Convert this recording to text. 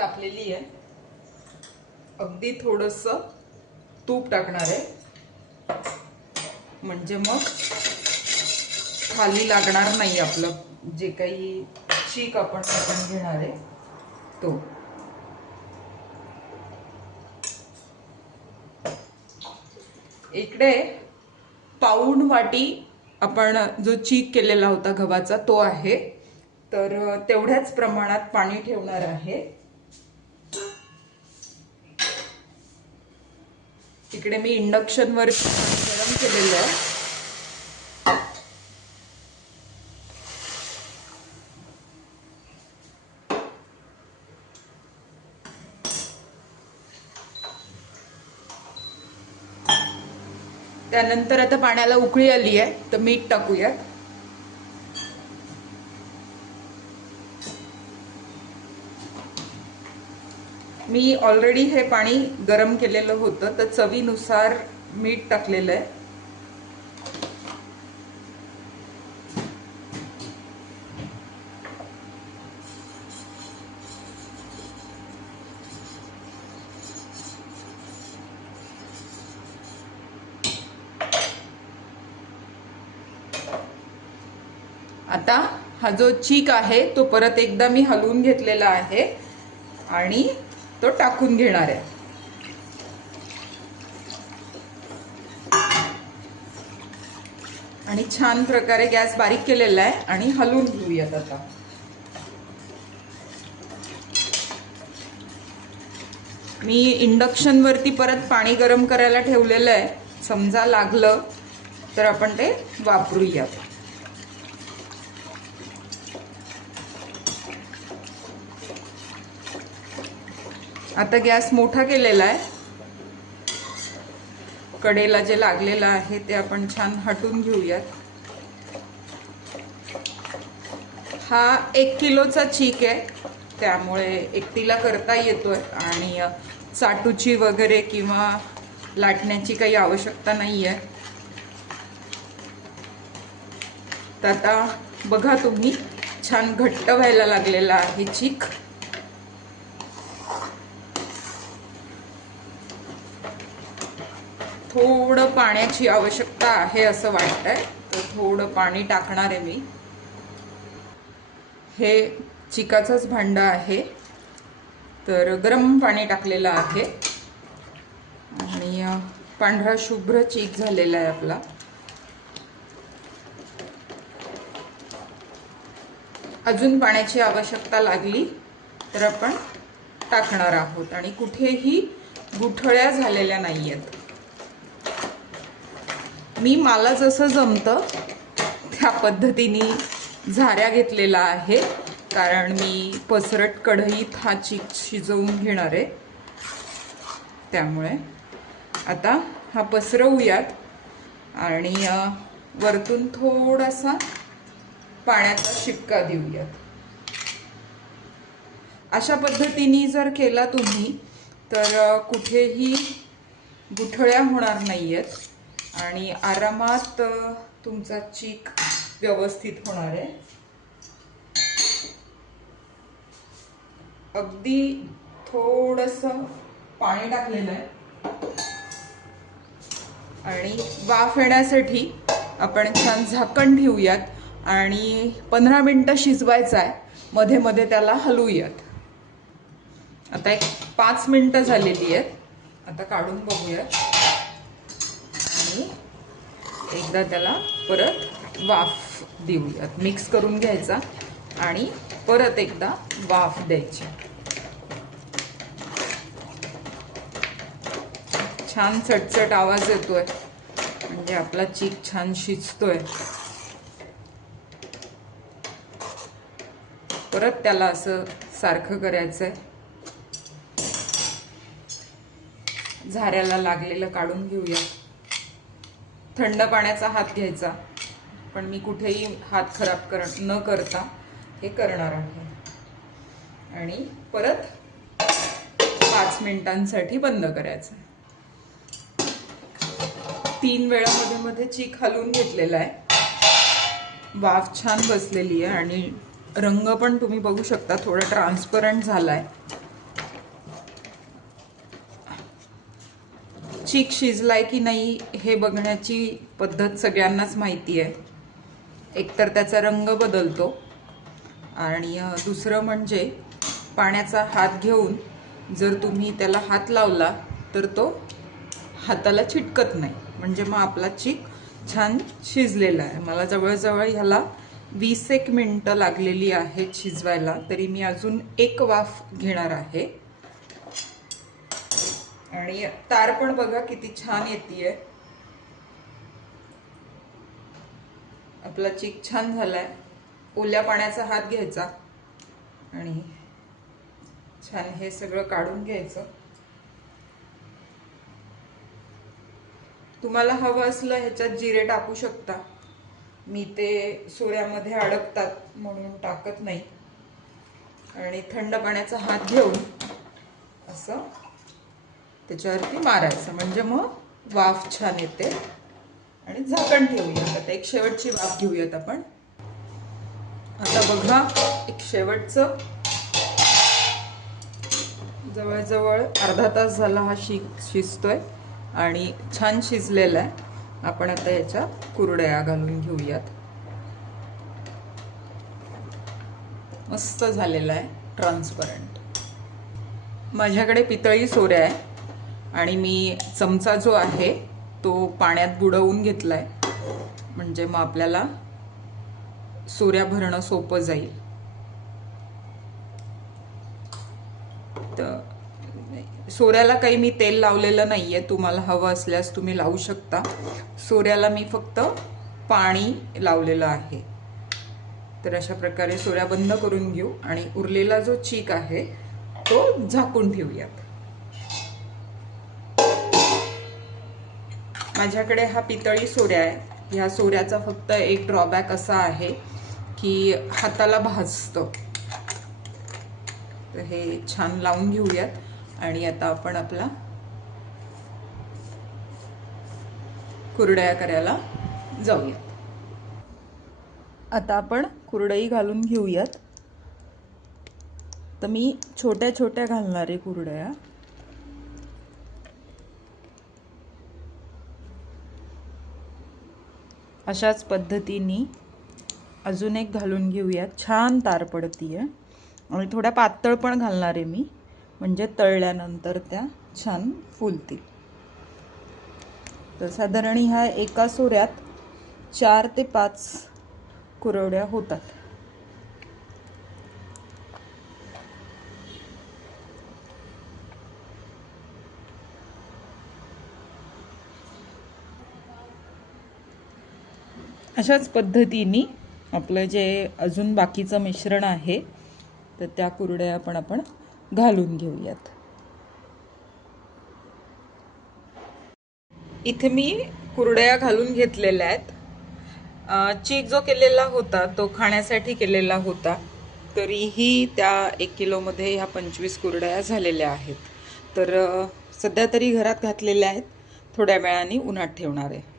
तापलेली आहे. अगदी थोडंसं तूप टाकणार आहे, म्हणजे मग खाली लागणार नाही आपलं जे काही चीक आपण घेणार आहे तो. इकडे पाऊण वाटी आपण जो चीक केलेला होता गव्हाचा तो आहे, तर तेवढ्याच प्रमाणात पाणी ठेवणार आहे. इकडे मी इंडक्शनवर गरम केलेलं आहे. त्यानंतर आता पाण्याला उकळी आली आहे, तर मीठ टाकूयात. मी ऑलरेडी हे पाणी गरम केलेलं होतं, तर चवीनुसार मीठ टाकलेलं आहे. आता हा जो चीक आहे तो परत एकदा मी हलवून घेतलेला आहे आणि तो टाकून घेणार आहे. आणि छान प्रकारे गॅस बारीक केलेला आहे आणि हलवून घेऊयात. आता मी इंडक्शन वरती परत पाणी गरम करायला ठेवलेलं आहे, समजा लागलं तर आपण ते वापरूयात. आता गॅस मोठा केलेला आहे. कडेला जे लागलेलं आहे ते आपण छान हटून घेऊयात. हा 1 किलोचा चीक आहे, त्यामुळे एकटीला करता येतोय आणि चाटूची वगैरे किंवा लाटण्याची काही आवश्यकता नाही आहे. तर आता बघा तुम्ही, छान घट्ट व्हायला लागलेला आहे चीक. थोडं पाण्याची आवश्यकता आहे असं वाटतंय, तर थोडं पाणी टाकणार आहे मी. हे चिकाचंच भांडं आहे, तर गरम पाणी टाकलेलं आहे आणि पांढरा शुभ्र चीक झालेला आहे आपला. अजून पाण्याची आवश्यकता लागली तर आपण टाकणार आहोत. आणि कुठेही गुठळ्या झालेल्या नाही आहेत. मला जसं जमतं त्या पद्धतीने झाऱ्या घेतलेला आहे, कारण मी पसरट कढईत हा चीक शिजवून घेणार आहे. त्यामुळे आता हा पसरवूयात आणि वरतून थोडासा पाण्याचा शिपका देऊयात. अशा पद्धतीने जर केला तुम्ही तर कुठेही गुठळ्या होणार नाहीयेत आणि आरामात तुमचा चीक व्यवस्थित होणार आहे. अगदी थोडंसं पाणी टाकलेलं आहे आणि वाफ येण्यासाठी आपण छान झाकण ठेवूयात आणि 15 मिनिटं शिजवायचं आहे. मध्ये मध्ये त्याला हलवूयात. आता एक 5 मिनिटं झालेली आहेत. आता काढून बघूयात आणि एकदा त्याला परत वाफ देऊयात. मिक्स करून घ्यायचा आणि परत एकदा वाफ द्यायची. छान चटचट आवाज येतोय, म्हणजे आपला चीक छान शिजतोय. परत त्याला असं सारखं करायचंय. झाऱ्याला लागलेलं काढून घेऊया. थंड पाण्याचा हात घ्यायचा, पण मी कुठेही हात खराब न करता हे करणार आहे. आणि परत 5 मिनिटांसाठी बंद करायचं. 3 वेळा मध्ये मध्ये चीक हलवून घेतलेला आहे. वाफ छान बसलेली आहे आणि रंग पण तुम्ही बघू शकता थोडा ट्रान्सपरंट झालाय. चीक शिजलाय की नाही हे बघण्याची पद्धत सगळ्यांनाच माहिती आहे. एकतर त्याचा रंग बदलतो आणि दुसरं म्हणजे पाण्याचा हात घेऊन जर तुम्ही त्याला हात लावला तर तो हाताला चिटकत नाही, म्हणजे मग आपला चीक छान शिजलेला आहे. मला जवळजवळ ह्याला 20 मिनिटं लागलेली आहेत शिजवायला, तरी मी अजून एक वाफ घेणार आहे. आणि तार पण बघा किती छान येतेय. आपला चीक छान झालाय. ओल्या पाण्याचा हात घ्यायचा आणि छान हे सगळं काढून घ्यायचं. तुम्हाला हवं असलं ह्याच्यात जिरे टाकू शकता. मी ते सोऱ्यामध्ये अडकतात म्हणून टाकत नाही. आणि थंड पाण्याचा हात घेऊन असं त्याच्यावरती मारायचं, म्हणजे मग वाफ छान येते. आणि झाकण ठेवूयात. आता एक शेवटची वाफ घेऊयात आपण. आता बघा, एक शेवटचं जवळजवळ अर्धा तास झाला हा शिजतोय आणि छान शिजलेला आहे. आपण आता याच्या कुरडया घालून घेऊयात. मस्त झालेला आहे, ट्रान्सपरंट. माझ्याकडे पितळी सोऱ्या आहे आणि मी चमचा जो आहे तो पाण्यात बुडवून घेतलाय, म्हणजे मग आपल्याला सोऱ्या भरणं सोपं जाईल. तर सोऱ्याला काही मी तेल लावलेलं नाहीये. तुम्हाला हवं असल्यास तुम्ही लावू शकता. सोऱ्याला मी फक्त पाणी लावलेलं आहे. तर अशा प्रकारे सोऱ्या बंद करून घेऊ आणि उरलेला जो चीक आहे तो झाकून ठेवूयात. माझ्याकडे हा पितळी सोऱ्या आहे. ह्या सोऱ्याचा फक्त एक ड्रॉबॅक असा आहे की हाताला भाजतं. तर हे छान लावून घेऊयात आणि आता आपण आपला कुरडया करायला जाऊयात. आता आपण कुरडई घालून घेऊयात. तर मी छोट्या छोट्या घालणार आहे कुरडया. अशाच पद्धतीने अजून एक घालून घेऊयात. छान तार पडतीये आणि थोड्या पातळ पण घालणार आहे मी, म्हणजे तळल्यानंतर त्या छान फुलतील. तर साधारण ह्या एका सोऱ्यात 4 ते 5 कुरवड्या होतात. अशाच पद्धतीने आपलं जे अजून बाकीचं मिश्रण आहे तर त्या कुरड्या आपण घालून घेऊयात. इथे मी कुरड्या घालून घेतलेल्या आहेत. चीक जो केलेला होता तो खाण्यासाठी केलेला होता, तरीही त्या 1 किलोमध्ये ह्या 25 कुरड्या झालेल्या आहेत. तर सध्या तरी घरात घातलेल्या आहेत, थोड्या वेळाने उन्हात ठेवणार आहे.